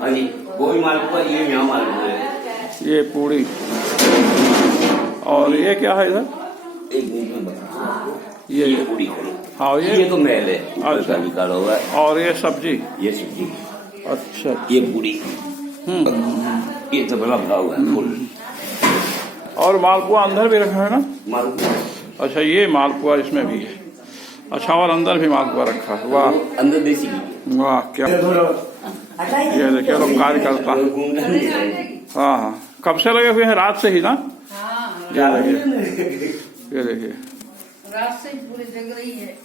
हाँ जी, वो भी मालपुआ, ये यहाँ मालपुआ है। ये पूड़ी, और ये क्या है इधर? एक मिनट में बताता हूँ आपको। ये पूड़ी है। हाँ, ये तो महल है, ऊपर अच्छा। का निकाला हुआ है। और ये सब्जी? ये सब्जी। अच्छा। ये पूड़ी। ये तो बड़ा भरा हुआ है फुल। और मालपुआ अंदर भी रखा है ना? मालपुआ। अच्छा, ये मालपुआ इसमें भी है। अच्छा, और अंदर भी मालपुआ रखा है। वाह, अंदर देसी। वाह, क्या ये देखिए लोग कार्य करता है। हाँ हाँ, कब से लगे हुए हैं? रात से ही ना? ये देखिए, ये देखिए, रात से पूरी जग रही है।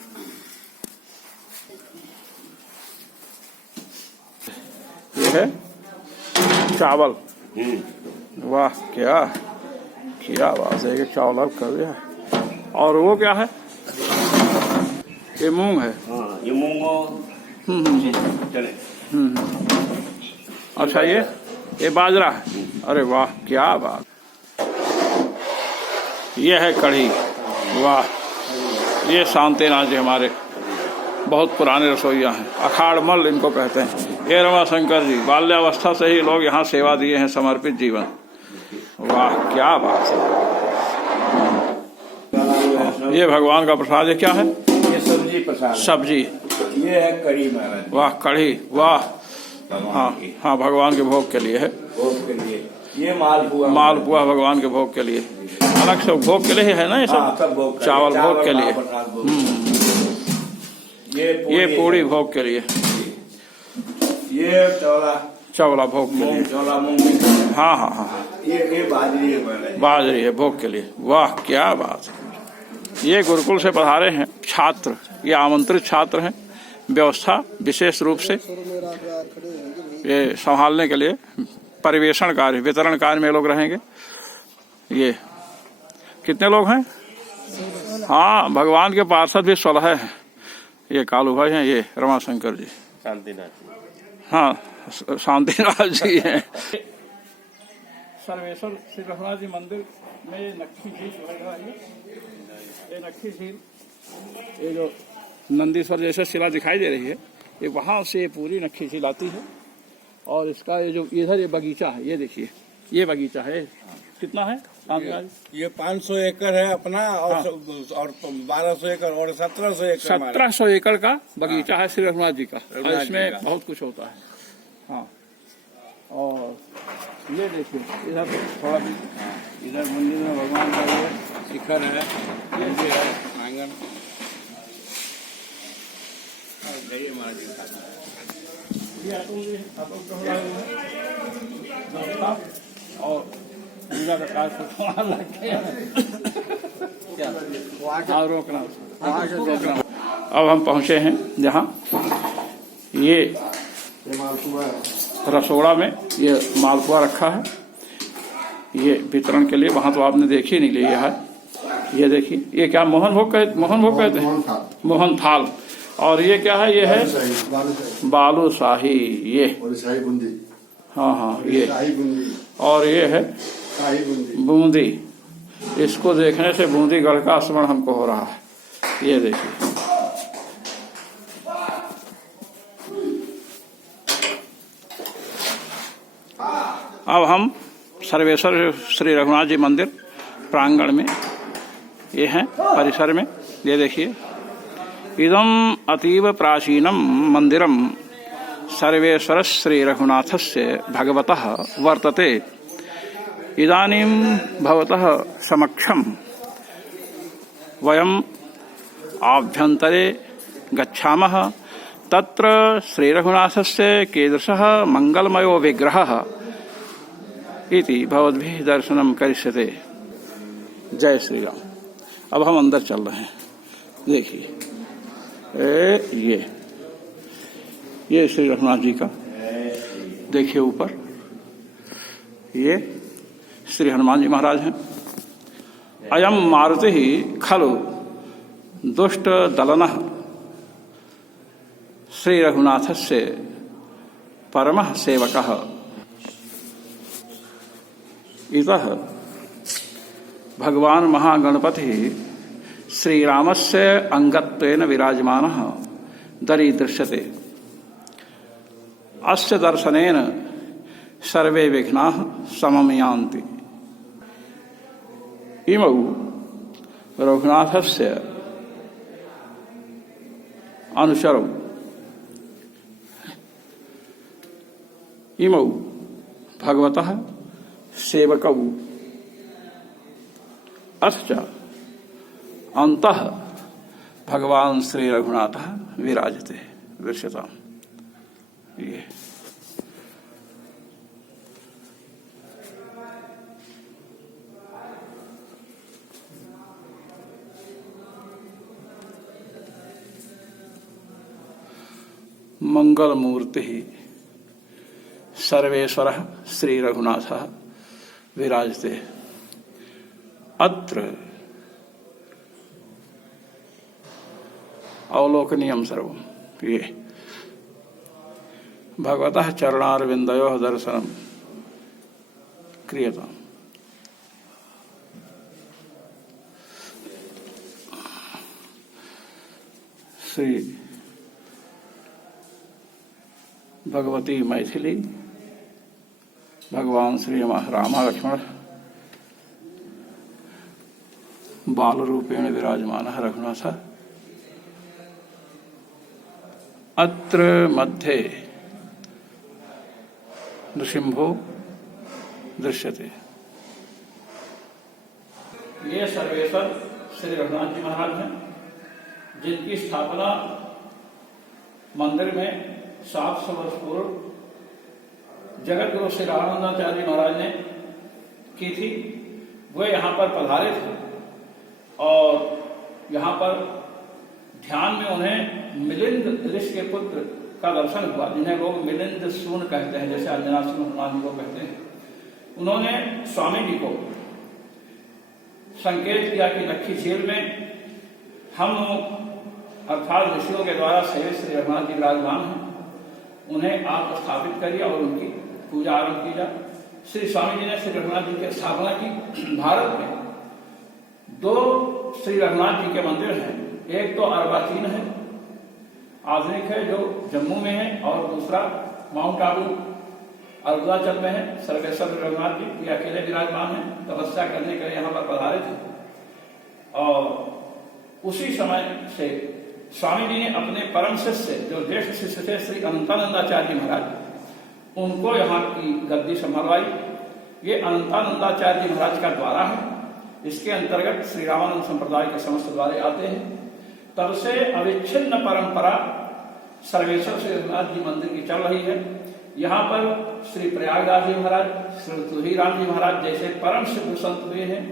ये है चावल। वाह, क्या क्या बात है, ये चावल कर दिया है। और वो क्या है? ये मूंग है। हाँ, ये मूंगो। चले। अच्छा, ये बाजरा है। अरे वाह, क्या बात। ये है कढ़ी। वाह, ये शांतिनाथ जी हमारे बहुत पुराने रसोइया हैं, अखाड़मल इनको कहते हैं। ये रमाशंकर जी, बाल्यावस्था से ही लोग यहाँ सेवा दिए हैं, समर्पित जीवन। वाह, क्या बात है। ये भगवान का प्रसाद है। क्या है? ये सब्जी प्रसाद। सब्जी। ये है कढ़ी महाराज। वाह, कढ़ी। वाह, हाँ हाँ, भगवान के भोग के लिए है। भोग के लिए ये मालपुआ। मालपुआ भगवान के भोग के लिए, अलग से भोग के लिए है ना? ये सब भोग चावल भोग के लिए। ये पूड़ी भोग के लिए। ये चवला भोग के लिए। चौला मूंग। हाँ हाँ हाँ, ये बाजरी है। बाजरी है भोग के लिए। वाह, क्या बात है। ये गुरुकुल से पधारे हैं छात्र, ये आमंत्रित छात्र हैं। व्यवस्था विशेष रूप से ये संभालने के लिए परिवेशन कार्य, वितरण कार्य में लोग रहेंगे। ये कितने लोग हैं? हाँ, भगवान के पार्षद भी 16 हैं। ये कालू भाई हैं, ये रमाशंकर जी, शांतिनाथ। हाँ, शांतिनाथ जी हैं। सर्वेश्वर श्री रघुनाथ जी मंदिर में ये नक्खी झील बह रहा है। ये नक्खी झील, ये जो नंदीश्वर जैसे शिला दिखाई दे रही है, ये वहां से ये पूरी नक्खी झील आती है। और इसका ये जो इधर ये बगीचा है, ये देखिए, ये बगीचा है। कितना है? ये 500 एकड़ है अपना, और हाँ। और 1200 एकड़ और 1700 एकड़। 1700 एकड़ का बगीचा है श्री रघुनाथ जी का। और इसमें बहुत कुछ होता है। हाँ, और ये देखिए इधर थोड़ा, इधर मंदिर में भगवान का ये शिखर है, ये भी है आंगन। और पूजा का कार्य रोकना। अब हम पहुंचे हैं जहाँ ये रसोड़ा में ये मालपुआ रखा है, ये वितरण के लिए। वहां तो आपने देखी नहीं लिया है। ये देखिए, ये क्या मोहन भोग कहते हैं? मोहन थाल। और ये क्या है? ये है बालूशाही। ये हाँ हाँ, ये। और ये है बूंदी। इसको देखने से बूंदी गढ़ का स्मरण हमको हो रहा है। ये देखिए, अब हम सर्वेश्वर श्री रघुनाथ जी मंदिर प्रांगण में ये हैं, परिसर में। ये देखिए, इदम अतीव प्राचीनम मंदिरम सर्वेश्वर श्री रघुनाथस्य भगवतः वर्तते। इदानीं भवतः समक्षम वयम आभ्यंतरे गच्छामः। तत्र श्री रघुनाथस्य कीदृशः मंगलमयो विग्रहः इति भवद्भिः दर्शनं करिष्यते। जय श्री राम। अब हम अंदर चल रहे हैं। देखिए, ये श्री रघुनाथ जी का, देखिए ऊपर ये श्री हनुमान जी महाराज हैं। अयम मारुति ही खलु दुष्ट दलनः श्री रघुनाथस्य परमः सेवकः। इतः भगवान महागणपति श्रीरामस्य अंगत्वेन विराजमानः दरीदृश्यते। अस्य दर्शनेन सर्वे विघ्नाः समं यान्ति। इमौ रघुनाथस्य अनुचरौ इमौ भगवतः सेवकौ अथ च अन्तः भगवान श्री रघुनाथः विराजते दृश्यताम्। ये मंगल मूर्ति सर्वेश्वर श्री रघुनाथ विराजते अत्र अवलोकनीयम सर्वम। ये भगवतः चरणारविंदयोः दर्शनम क्रियताम्। श्री भगवती मैथिली भगवान श्री राम लक्ष्मण बाल रूपेण विराजमान रघुनाथ अत्र मध्ये नृसिंहो दृश्यते। ये सर्वेश्वर श्री रघुनाथ जी महाराज हैं, जिनकी स्थापना मंदिर में 700 वर्ष पूर्व जगत गुरु श्री रामानंदाचार्य महाराज ने की थी। वे यहाँ पर पधारे थे और यहाँ पर ध्यान में उन्हें मिलिंद ऋषि के पुत्र का दर्शन हुआ, जिन्हें लोग मिलिंद सून कहते हैं, जैसे अंजना सून हनुमान जी को कहते हैं। उन्होंने स्वामी जी को संकेत किया कि लक्खी झील में हम अर्थात ऋषियों के द्वारा सेवित श्री रघुनाथ जी विराजमान हैं, उन्हें आप स्थापित करिए और उनकी पूजा आरंभ की जाए। श्री स्वामी जी ने श्री रघुनाथ जी की स्थापना की। भारत में 2 श्री रघुनाथ जी के मंदिर हैं, एक तो अर्बाचीन है, आधुनिक है, जो जम्मू में है, और दूसरा माउंट आबू अरुणाचल में है। सर्वेश्वर रघुनाथ जी ये अकेले विराजमान हैं, तपस्या करने के लिए यहाँ पर पधारे थे। और उसी समय से स्वामी जी ने अपने परम शिष्य जो ज्येष्ठ शिष्य थे श्री अनंतानंदाचार्य महाराज, उनको यहाँ की गद्दी संभलवाई। ये अनंतानंदाचार्य महाराज का द्वारा है, इसके अंतर्गत श्री रामानंद संप्रदाय के समस्त द्वारे आते हैं। तब से अविच्छिन्न परंपरा सर्वेश्वर श्री रघुनाथ जी मंदिर की चल रही है। यहाँ पर श्री प्रयागराज जी महाराज, श्री तुलसीराम जी महाराज जैसे परम सिद्ध संत हुए हैं।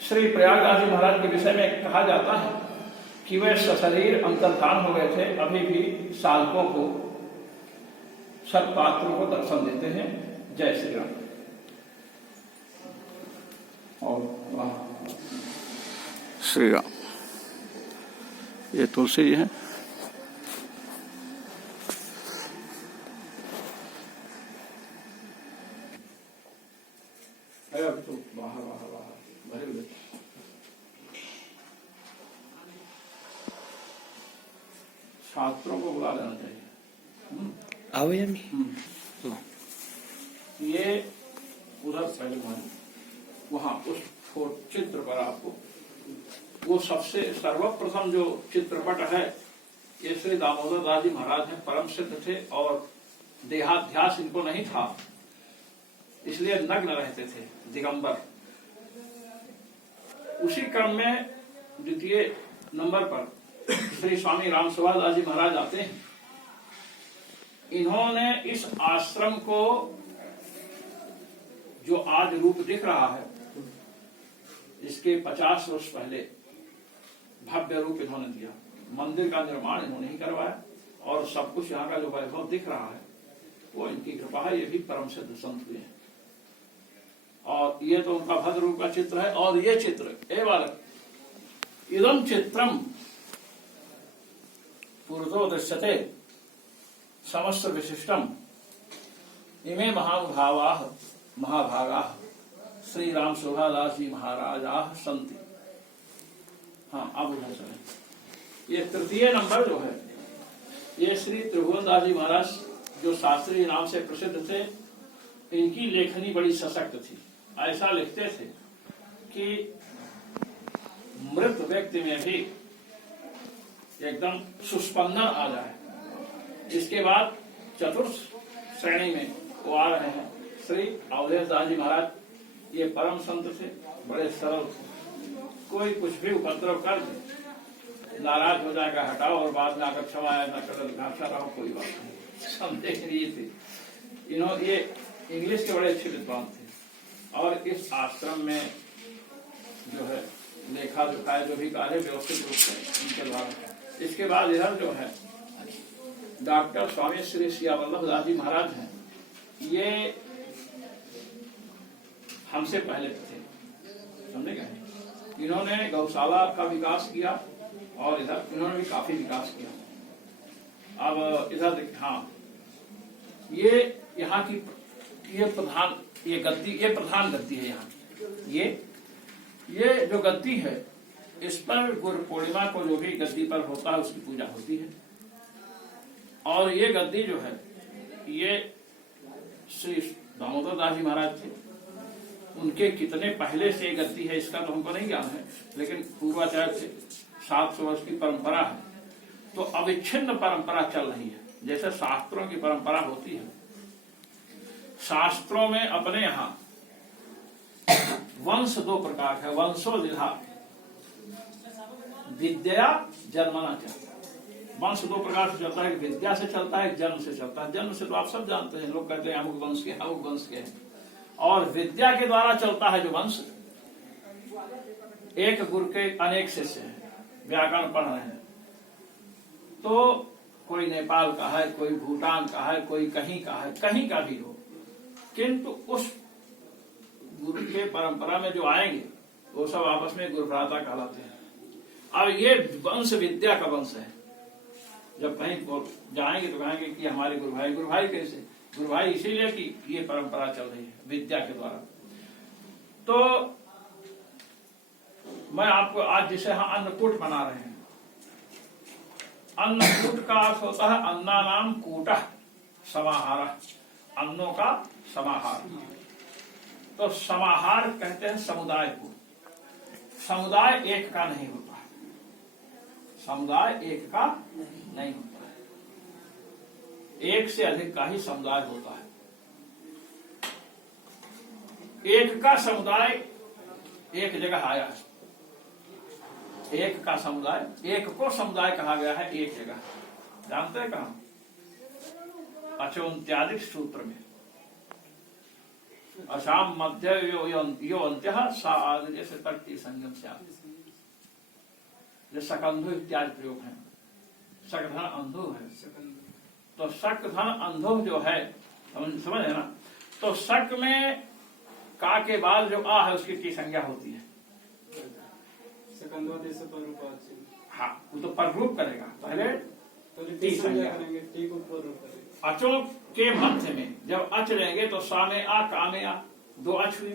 श्री प्रयागराज जी महाराज के विषय में कहा जाता है कि वे सशरीर अंतर्धान हो गए थे, अभी भी साधकों को सत्पात्रों को दर्शन देते हैं। जय श्री राम। और श्री राम। ये तुलसी जी हैं। छात्रों को बुला लेना चाहिए। ये उधर पहले वहां उस चित्र पर आपको वो सबसे सर्वप्रथम जो चित्रपट है, ये श्री दामोदर दास जी महाराज हैं, परम सिद्ध थे और देहाध्यास इनको नहीं था, इसलिए नग्न रहते थे, दिगंबर। उसी क्रम में द्वितीय नंबर पर श्री स्वामी रामसुभा दास जी महाराज आते हैं। इन्होंने इस आश्रम को जो आज रूप दिख रहा है, इसके 50 वर्ष पहले भव्य रूप इन्होंने दिया। मंदिर का निर्माण इन्होंने ही करवाया और सब कुछ यहाँ का जो वैभव दिख रहा है वो इनकी कृपा है। ये भी परम सिद्ध संत हुए हैं और ये तो उनका भद्र रूप का चित्र है। और ये चित्र ए बालक इदम चित्रम पूर्वतो दृश्यते समस्त विशिष्टम इमे महानुभावाः महाभागाः श्री राम शोभादास जी महाराजा संति। हाँ, अब उधर चले। ये तृतीय नंबर जो है, ये श्री त्रिभुवन दास जी महाराज जो शास्त्री नाम से प्रसिद्ध थे, इनकी लेखनी बड़ी सशक्त थी। ऐसा लिखते थे कि मृत व्यक्ति में भी एकदम सुस्पंदन आ जाए। इसके बाद चतुर्थ श्रेणी में वो आ रहे हैं श्री अवधेश दास जी महाराज। ये परम संत थे, बड़े सरल थे। कोई कुछ भी उपद्रव कर दे, नाराज हो जाएगा, हटाओ, और बाद में आकर क्षमा न कर घाटा रहो, कोई बात नहीं, संदेह नहीं थे। ये इंग्लिश के बड़े अच्छे विद्वान थे और इस आश्रम में जो है लेखा जोखा जो भी कार्य व्यवस्थित रूप से इनके द्वारा। इसके बाद इधर जो है डॉक्टर स्वामी श्री सिया वल्लभ दास जी महाराज हैं। ये हमसे पहले थे, समझे गए। इन्होंने गौशाला का विकास किया और इधर इन्होंने भी काफी विकास किया। अब इधर देखिए, हाँ, ये यहाँ की ये प्रधान ये प्रधान गद्दी है यहाँ की। ये जो गद्दी है, इस पर गुरु पूर्णिमा को जो भी गद्दी पर होता है उसकी पूजा होती है। और ये गद्दी जो है, ये श्री दामोदर दास जी महाराज थे, उनके कितने पहले से ये गद्दी है इसका तो हमको नहीं ज्ञान है, लेकिन पूर्वाचार्य से 700 वर्ष की परंपरा है। तो अविच्छिन्न परंपरा चल रही है। जैसे शास्त्रों की परंपरा होती है, शास्त्रों में अपने यहाँ वंश 2 प्रकार है। वंशो लिहा विद्या जन्मना चाहिए। वंश 2 प्रकार से चलता है, विद्या से चलता है, जन्म से चलता है। जन्म से तो आप सब जानते हैं, लोग कहते हैं अमुक वंश के, अमुक वंश के। और विद्या के द्वारा चलता है जो वंश, एक गुरु के अनेक शिष्य हैं, व्याकरण पढ़ रहे हैं, तो कोई नेपाल का है, कोई भूटान का है, कोई कहीं का है, कहीं का भी हो, किंतु उस गुरु के परंपरा में जो आएंगे वो सब आपस में गुरु भ्राता कहलाते हैं। अब ये वंश विद्या का वंश है। जब कहीं जाएंगे तो कहेंगे कि हमारे गुरु भाई कैसे? गुरु भाई इसीलिए कि ये परंपरा चल रही है विद्या के द्वारा। तो मैं आपको आज जिसे हम अन्नकूट बना रहे हैं, अन्नकूट का अर्थ होता है अन्ना नाम कूटः समाहार, अन्नों का समाहार। तो समाहार कहते हैं समुदाय को। समुदाय एक का नहीं होता है, समुदाय एक का नहीं होता है, एक से अधिक का ही समुदाय होता है। एक का समुदाय एक जगह आया है, एक का समुदाय, एक को समुदाय कहा गया है एक जगह। जानते हैं कहा? अचोन्त्यादिक सूत्र में अशाम मध्य यो अंत्य सा आदि से तर्ती संगम से ये सकंधु इत्यादि प्रयोग है। सकधन अंधु है, तो सकधन अंधु जो है, समझ है ना? तो सक में का के बाद जो आ है उसकी टी संज्ञा होती है। हाँ, वो तो पररूप करेगा, पहले टी संज्ञा करेंगे। अचों के मध्य में जब अच लेंगे तो सा में आ, का में आ, 2 अच हुए,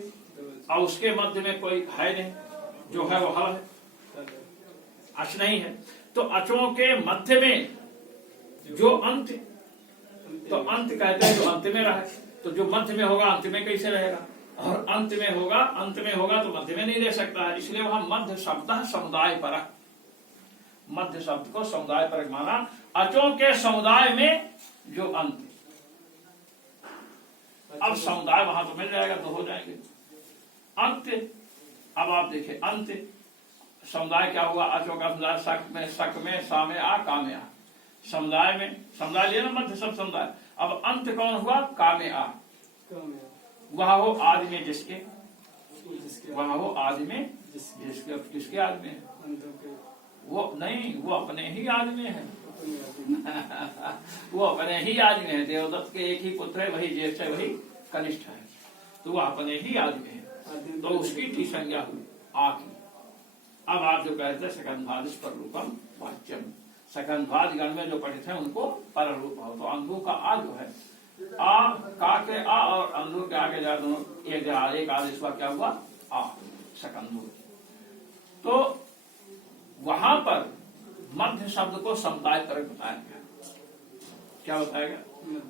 और उसके मध्य में कोई है नहीं, जो है वो हल है, अच नहीं है। तो अचों के मध्य में जो अंत, तो अंत कहते हैं जो अंत में रहे, तो जो मध्य में होगा अंत में कैसे रहेगा? और अंत में होगा तो मध्य में नहीं रह सकता है। इसलिए वहां मध्य शब्द है समुदाय परक, मध्य शब्द को समुदाय परक माना। अचों के समुदाय में जो अंत, अब समुदाय वहां तो मिल जाएगा, 2 हो जाएंगे। अंत, अब आप देखिए अंत समुदाय क्या हुआ? अचों का समुदाय सक में सा में आ, का में आ। समुदाय में समुदाय लिया ना, मध्य सब समुदाय। अब अंत कौन हुआ? का में आ। वह हो आदि में जिसके, वह हो आदि में जिसके, किसके आदि में है? वो नहीं, वो अपने ही आदमी है। वो अपने ही आदमी है। देवदत्त के एक ही पुत्र है, वही ज्येष्ठ है, वही कनिष्ठ है, तो वो अपने ही आदमी है। तो उसकी टी संज्ञा हुई आ की। अब आप जो कहते हैं सकंधादिश पर रूपम वाच्यम, सकंधादि गण में जो पठित है उनको पर रूप हो। तो अंधु का आ जो है, आ का के आ और अंधु के आगे जा दोनों एक आदेश हुआ, क्या हुआ? आ, सकंधु। तो वहां पर मध्य शब्द को समुदाय तरक बताया गया। क्या बताया गया?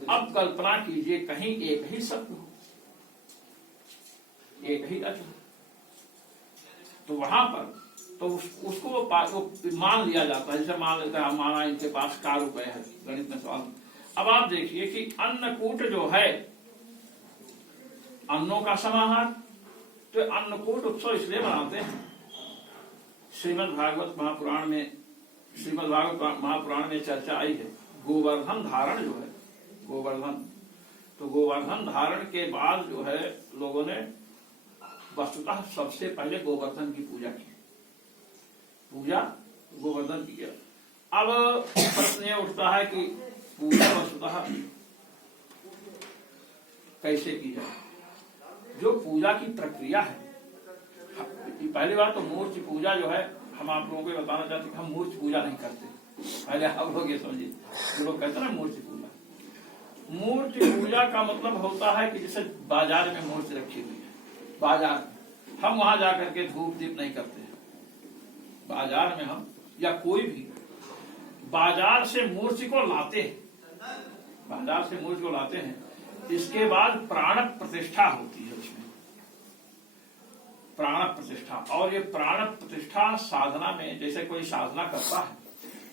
अब कल्पना कीजिए कहीं एक ही सत्य हो, एक ही अर्थ, तो वहां पर तो उसको वो मान लिया जाता है। जैसे मान लेते हैं माना इनके पास 4 रुपए है, गणित में सवाल। अब आप देखिए कि अन्नकूट जो है अन्नों का समाहार, तो अन्नकूट उत्सव इसलिए मनाते हैं। श्रीमद् भागवत महापुराण में चर्चा आई है, गोवर्धन धारण जो है, गोवर्धन, तो गोवर्धन धारण के बाद जो है लोगों ने वस्तुतः सबसे पहले गोवर्धन की पूजा की, पूजा गोवर्धन की किया। अब प्रश्न ये उठता है कि पूजा वस्तुतः कैसे की जाए, जो पूजा की प्रक्रिया है। पहली बात तो मूर्ति पूजा जो है, हम आप लोगों को बताना चाहते हैं कि हम मूर्ति पूजा नहीं करते। पहले आप लोग ये समझिए, जो लोग कहते हैं ना मूर्ति पूजा, मूर्ति पूजा का मतलब होता है कि जैसे बाजार में मूर्ति रखी हुई है, बाजार में हम वहां जाकर के धूप दीप नहीं करते हैं। बाजार में हम या कोई भी बाजार से मूर्ति को लाते हैं, बाजार से मूर्ति को लाते हैं, इसके बाद प्राण प्रतिष्ठा होती है उसमें, प्राण प्रतिष्ठा। और ये प्राण प्रतिष्ठा साधना में, जैसे कोई साधना करता है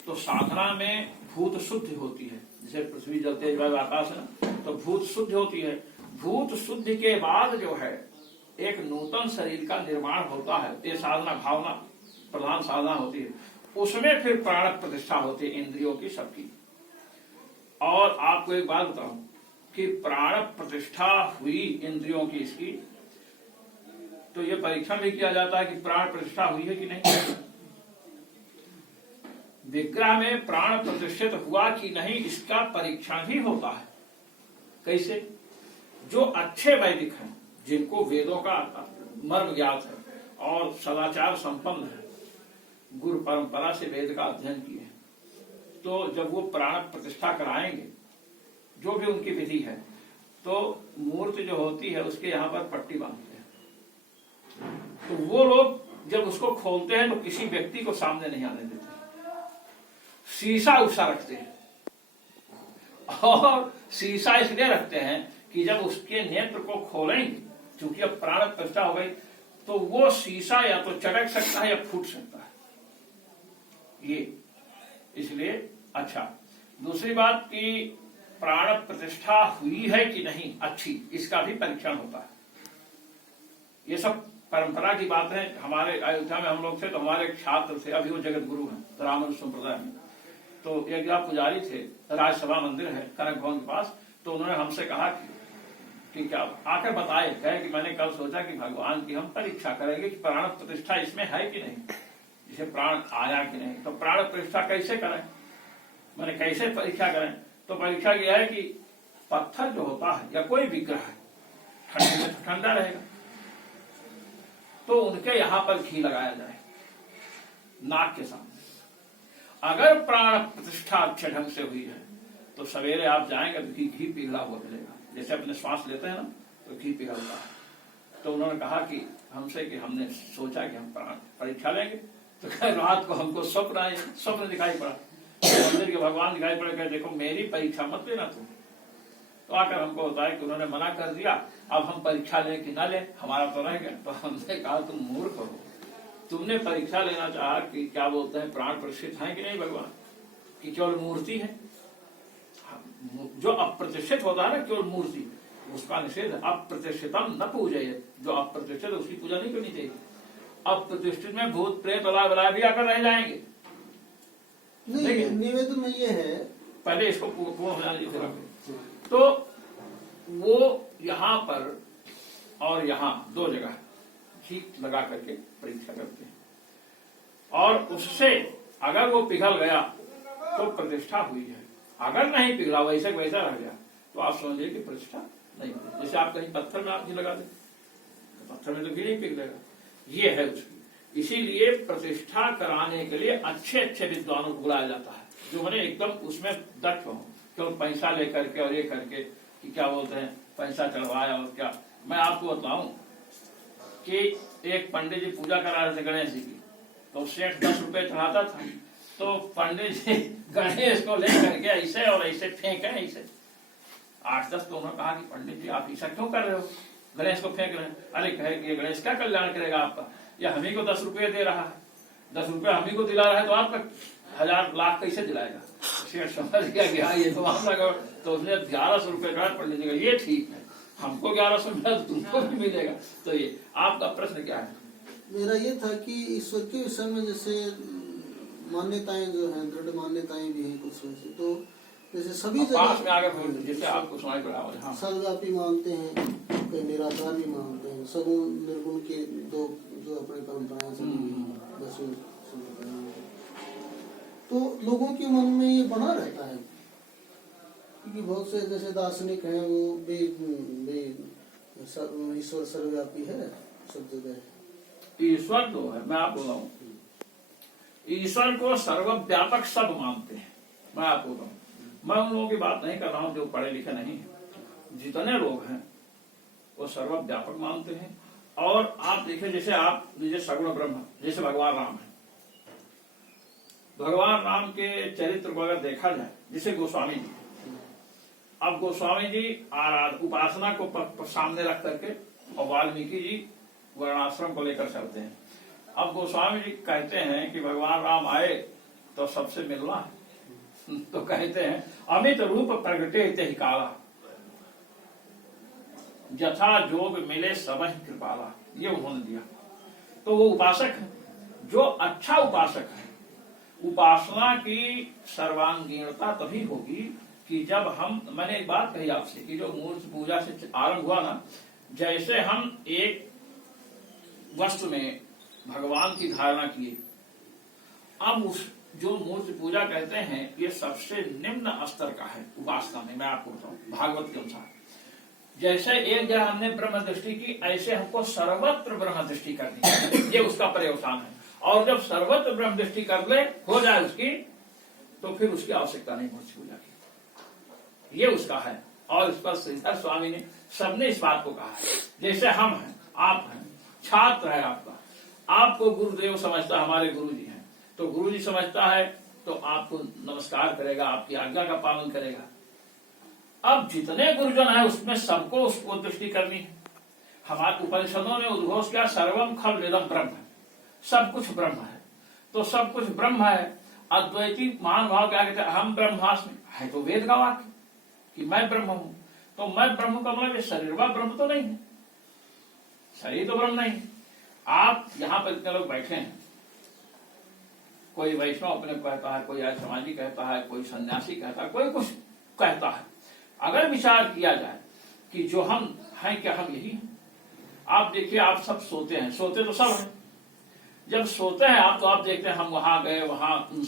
तो साधना में भूत शुद्धि होती है, जैसे पृथ्वी जल तेज वायु आकाश है, तो भूत शुद्धि होती है। भूत शुद्धि के बाद जो है एक नूतन शरीर का निर्माण होता है, ये साधना भावना प्रधान साधना होती है। उसमें फिर प्राण प्रतिष्ठा होती है इंद्रियों की सबकी। और आपको एक बात बताऊं कि प्राण प्रतिष्ठा हुई इंद्रियों की इसकी, तो ये परीक्षण भी किया जाता है कि प्राण प्रतिष्ठा हुई है कि नहीं। विग्रह में प्राण प्रतिष्ठित हुआ कि नहीं इसका परीक्षण भी होता है। कैसे? जो अच्छे वैदिक हैं, जिनको वेदों का मर्म ज्ञात है और सदाचार संपन्न है, गुरु परंपरा से वेद का अध्ययन किए, तो जब वो प्राण प्रतिष्ठा कराएंगे, जो भी उनकी विधि है, तो मूर्ति जो होती है उसके यहाँ पर पट्टी बांधते हैं। तो वो लोग जब उसको खोलते हैं तो किसी व्यक्ति को सामने नहीं आने देते, शीशा उषा रखते हैं। और शीशा इसलिए रखते हैं कि जब उसके नेत्र को खोलेंगे, क्योंकि अब प्राण प्रतिष्ठा हो गई, तो वो शीशा या तो चटक सकता है या फूट सकता है, ये इसलिए। अच्छा, दूसरी बात कि प्राण प्रतिष्ठा हुई है कि नहीं अच्छी, इसका भी परीक्षण होता है। ये सब परंपरा की बात है। हमारे अयोध्या में हम लोग थे तो हमारे एक छात्र थे, अभी वो जगत गुरु हैं रामानुज संप्रदाय में, तो एक पुजारी थे, राजसभा मंदिर है कनक भवन के पास। तो उन्होंने हमसे कहा कि क्या आकर बताए, कहे कि मैंने कल सोचा कि भगवान की हम परीक्षा करेंगे कि प्राण प्रतिष्ठा इसमें है कि नहीं, जिसे प्राण आया कि नहीं। तो प्राण प्रतिष्ठा कैसे करें, मैंने कैसे परीक्षा करें? तो परीक्षा यह है कि पत्थर जो होता है या कोई विग्रह है, ठंडे में तो ठंडा रहेगा, तो उनके यहां पर घी लगाया जाए नाक के सामने। अगर प्राण प्रतिष्ठा अच्छे ढंग से हुई है तो सवेरे आप जाएंगे तो घी पिघला हुआ मिलेगा, जैसे अपने श्वास लेते हैं ना तो घी पिघलता है। तो उन्होंने कहा कि हमसे कि हमने सोचा कि हम प्राण परीक्षा लेंगे, तो रात को हमको स्वप्न दिखाई पड़ा, मंदिर के भगवान दिखाई पड़े, कहे देखो मेरी परीक्षा मत लेना तुम। तो आकर हमको बताया कि उन्होंने मना कर दिया, अब हम परीक्षा लें कि ना ले, हमारा तो रह गया। तो हमने कहा तुम मूर्ख हो, तुमने परीक्षा लेना चाहा कि क्या बोलते हैं प्राण प्रतिष्ठित है कि नहीं भगवान, कि केवल मूर्ति है। जो अप्रतिष्ठित होता है ना केवल मूर्ति, उसका निषेध है। अप्रतिष्ठितम न पूजे, जो अप्रतिष्ठित उसकी पूजा नहीं करनी चाहिए। अप्रतिष्ठित में भूत प्रेत बला भी आकर रह जाएंगे। नहीं, निवेद में ये है, पहले इसको पूर्ण हो जाने दीजिए। तो वो यहाँ पर और यहाँ दो जगह घी लगा करके परीक्षा करते हैं, और उससे अगर वो पिघल गया तो प्रतिष्ठा हुई है, अगर नहीं पिघला वैसे वैसा रह गया तो आप समझिए कि प्रतिष्ठा नहीं हुई। जैसे आप कहीं पत्थर में आप घी लगा दें, पत्थर में तो घी नहीं पिघलेगा, ये है उसकी। इसीलिए प्रतिष्ठा कराने के लिए अच्छे अच्छे विद्वानों को बुलाया जाता है, जो मैंने एकदम उसमें दक्ष हो, केवल पैसा लेकर के और ये करके कि क्या बोलते हैं पैसा चढ़वाया और क्या। मैं आपको बताऊं कि एक पंडित जी पूजा करा रहे थे गणेश जी की, तो सेठ 10 रुपए चढ़ाता था, तो पंडित जी गणेश को लेकर के ऐसे और ऐसे फेंके ऐसे, 8-10 तो उन्होंने कहा कि पंडित जी आप ऐसा क्यों कर रहे हो, गणेश को फेंक रहे हैं। अरे कहे कि गणेश क्या कल्याण करेगा आपका, या हम ही को 10 रुपये दे रहा है, 10 रुपये हम ही को दिला रहा है, तो आपका 1000 लाख कैसे दिलाएगा। शेठ समझ गया कि हाँ ये तो मामला का, तो उसने 1100 रुपये का पंडित जी का, ये ठीक है, हमको 1100 मिला तो तुमको भी मिलेगा। तो ये आपका प्रश्न क्या है? मेरा ये था कि ईश्वर के विषय में जैसे मान्यताएं जो हैं, दृढ़ मान्यताएं भी हैं कुछ वैसे, तो जैसे सभी पास में जगह आगे फिर जैसे आपको सुनाई पड़ा। हाँ सर्वव्यापी मानते हैं, कई निराकार भी मानते हैं, सगुण निर्गुण के दो जो अपनी परंपराएं चली हुई हैं, 10वीं संप्रदाय में। तो लोगों के मन में ये बना रहता है, क्योंकि बहुत से जैसे दार्शनिक हैं वो भी ईश्वर सर्वव्यापी है, सब जगह है। ईश्वर तो है, मैं आपको बताऊं, ईश्वर को सर्वव्यापक सब मानते हैं। मैं आपको बताऊं, मैं उन लोगों की बात नहीं कर रहा हूं जो पढ़े लिखे नहीं है। जितने लोग हैं वो सर्वव्यापक मानते हैं। और आप देखिए, जैसे आप लीजिए सगुण ब्रह्म, जैसे भगवान राम है, भगवान राम के चरित्र को अगर देखा जाए, जैसे गोस्वामी जी, अब गोस्वामी जी उपासना को सामने रख करके और वाल्मीकि जी वर्णाश्रम को लेकर चलते हैं। अब गोस्वामी जी कहते हैं कि भगवान राम आए तो सबसे मिलना है, तो कहते हैं अमित रूप प्रगटे ते ही काला, जथा जोग मिले सबह कृपाला, ये उन्होंने दिया। तो वो उपासक है, जो अच्छा उपासक है। उपासना की सर्वांगीणता तभी होगी कि जब हम, मैंने एक बात कही आपसे कि जो मूर्ति पूजा से आरंभ हुआ ना, जैसे हम एक वस्तु में भगवान की धारणा किए, अब उस जो मूर्ति पूजा कहते हैं ये सबसे निम्न स्तर का है उपासना में। मैं आपको बताऊं भागवत के अनुसार, जैसे एक जगह हमने ब्रह्म दृष्टि की, ऐसे हमको सर्वत्र ब्रह्म दृष्टि करनी है, ये उसका पर्यवसान है। और जब सर्वत्र ब्रह्म दृष्टि कर ले हो जाए उसकी, तो फिर उसकी आवश्यकता नहीं मूर्ति पूजा की, ये उसका है। और इस पर श्रीधर स्वामी ने, सबने इस बात को कहा है। जैसे हम हैं, आप हैं, छात्र है आपका, आपको गुरुदेव समझता, हमारे गुरु जी हैं, तो गुरु जी समझता है तो आपको नमस्कार करेगा, आपकी आज्ञा का पालन करेगा। अब जितने गुरुजन है उसमें सबको उसको दृष्टि करनी है। हमारे उपनिषदों ने उद्घोष किया सर्वम खल वेदम ब्रह्म है, सब कुछ ब्रह्म है। तो सब कुछ ब्रह्म है। अद्वैती महान भाव क्या कहते हैं, हम ब्रह्मास्मि, है तो वेद का वाक्य कि मैं ब्रह्म हूं। तो मैं ब्रह्म का मतलब शरीर व ब्रह्म तो नहीं है, शरीर तो ब्रह्म नहीं है। आप यहाँ पर इतने लोग बैठे हैं, कोई वैष्णव अपने को कहता है, कोई आज समाजी कहता है, कोई सन्यासी कहता है, कोई कुछ कहता है। अगर विचार किया जाए कि जो हम हैं, क्या हम यही हैं? आप देखिए, आप सब सोते हैं, सोते तो सब हैं। जब सोते हैं आप, तो आप देखते हैं हम वहां गए, वहां उनसे